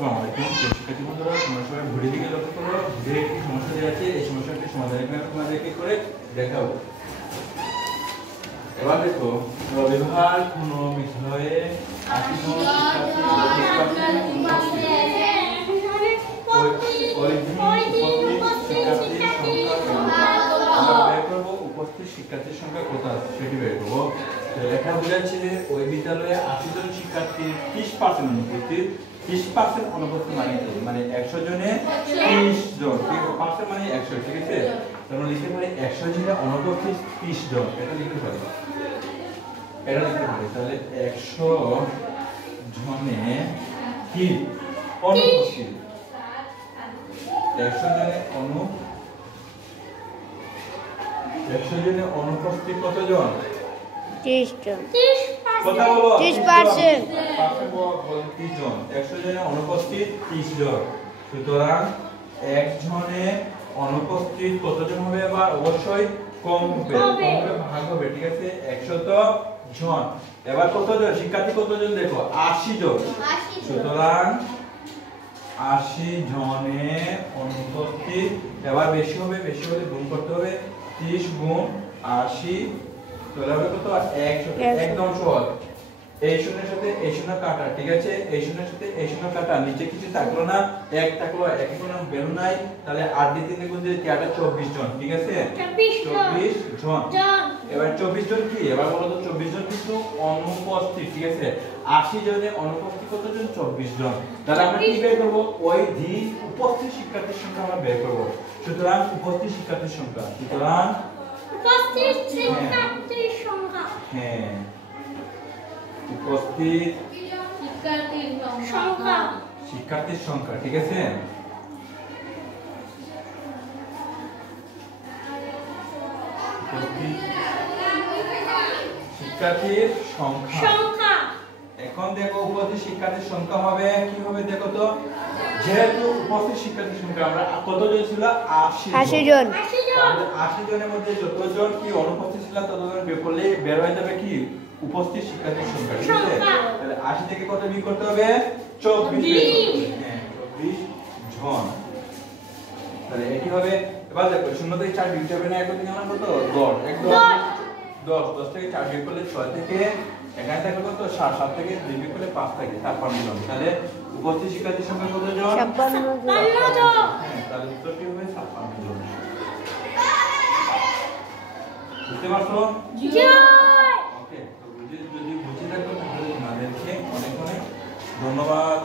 আসসালামু আলাইকুম শিক্ষার্থী বন্ধুরা, তোমরা সবাই ঘড়ির দিকে লক্ষ্য করো। যে একটি সমস্যা দেওয়া আছে, এই সমস্যাটি সমাধান এখানে তোমাদের কি করে দেখাবো। এবার দেখো, রবিবার কোন বিষয়ে 80 জন উপস্থিত শিক্ষার্থীর সংখ্যা কত সেটি বের করবো। লেখা বোঝাচ্ছে ওই বিদ্যালয়ে 80 জন শিক্ষার্থীর 30% অনুপস্থিত। 30% অনুপস্থিত মানে 100 জনে 30 জন, ঠিক আছে? পার্সেন্ট মানে 100, ঠিক আছে? তাহলে লিখতে পারি 100 জনে অনুপস্থিত 30 জন, এটা লিখতে পারি। তাহলে 100 জনে কি অনুপস্থিত, 100 জনে অনুপস্থিত কত জন? 30 জন। কথা বলো। 30%। 30 জন। 100 জনে অনুপস্থিত 30 জন। সুতরাং একজনে অনুপস্থিত কতজন হবে? এবার অবশ্যই কম হবে, ভাগ হবে, ঠিক আছে? 100 জন। এবার কতজন শিক্ষার্থী কতজন? দেখো 80 জন। সুতরাং 80 জনে অনুপস্থিত, এবার বেশি হলে গুণ করতে হবে। 30 গুণ 80 তাহলে হবে কত? 100। একদম সহজ। এই শূন্যের সাথে এই শূন্য কাটা, ঠিক আছে? এই শূন্যের সাথে এই শূন্য কাটা, নিচে কিছু থাকলো না, এক থাকলো, এক কোনো বেরো নাই, তাহলে 8 দিয়ে 3 গুণ দিয়ে 24 জন, ঠিক আছে? 24 জন। এবার 24 জন কি? এবার বলো তো 24 জন কিন্তু অনুপস্থিত, ঠিক আছে? 80 জনে অনুপস্থিত কতজন? 24 জন। তাহলে আমরা কি বের করব? ওই দিন উপস্থিত শিক্ষার্থীর সংখ্যা আমরা বের করব। সুতরাং উপস্থিত শিক্ষার্থীর সংখ্যা, সুতরাং উপস্থিত শিক্ষার্থীর সংখ্যা, হ্যাঁ, উপস্থিত শিক্ষার্থীর সংখ্যা, ঠিক আছে? শিক্ষার্থীর সংখ্যা। এখন দেখো উপস্থিত শিক্ষার্থীর সংখ্যা হবে কি হবে? দেখো তো, যেহেতু উপস্থিত শিক্ষার্থীর সংখ্যা আমরা কতজন ছিল? 80 জন। 80 জনের মধ্যে যতজন কি অনুপস্থিত ছিল ততজন বের করলে বের হয়ে যাবে কি উপস্থিত শিক্ষার্থীর সংখ্যা, ঠিক আছে? তাহলে 80 থেকে কত বিয়োগ করতে হবে? 24। হ্যাঁ, 24 জন। তাহলে এটি হবে। এবার দেখো 0 থেকে 4 বিয়োগ হবে না, এখন থেকে আমরা কত? 10। একদম 10 থেকে 4 বিয়োগ করলে 6 থেকে এখানে থাকবে কত? 7 থেকে 2 বিয়োগ করলে 5 থাকে 56 জন। তাহলে উপস্থিত শিক্ষার্থীর সংখ্যা কত জন? 56 জন। হ্যাঁ, তাহলে উত্তরটি হবে 56 জন। বুঝতে পারছো? ওকে, তো যদি বুঝে থাকো তাহলে তোমাদেরকে অনেক অনেক ধন্যবাদ।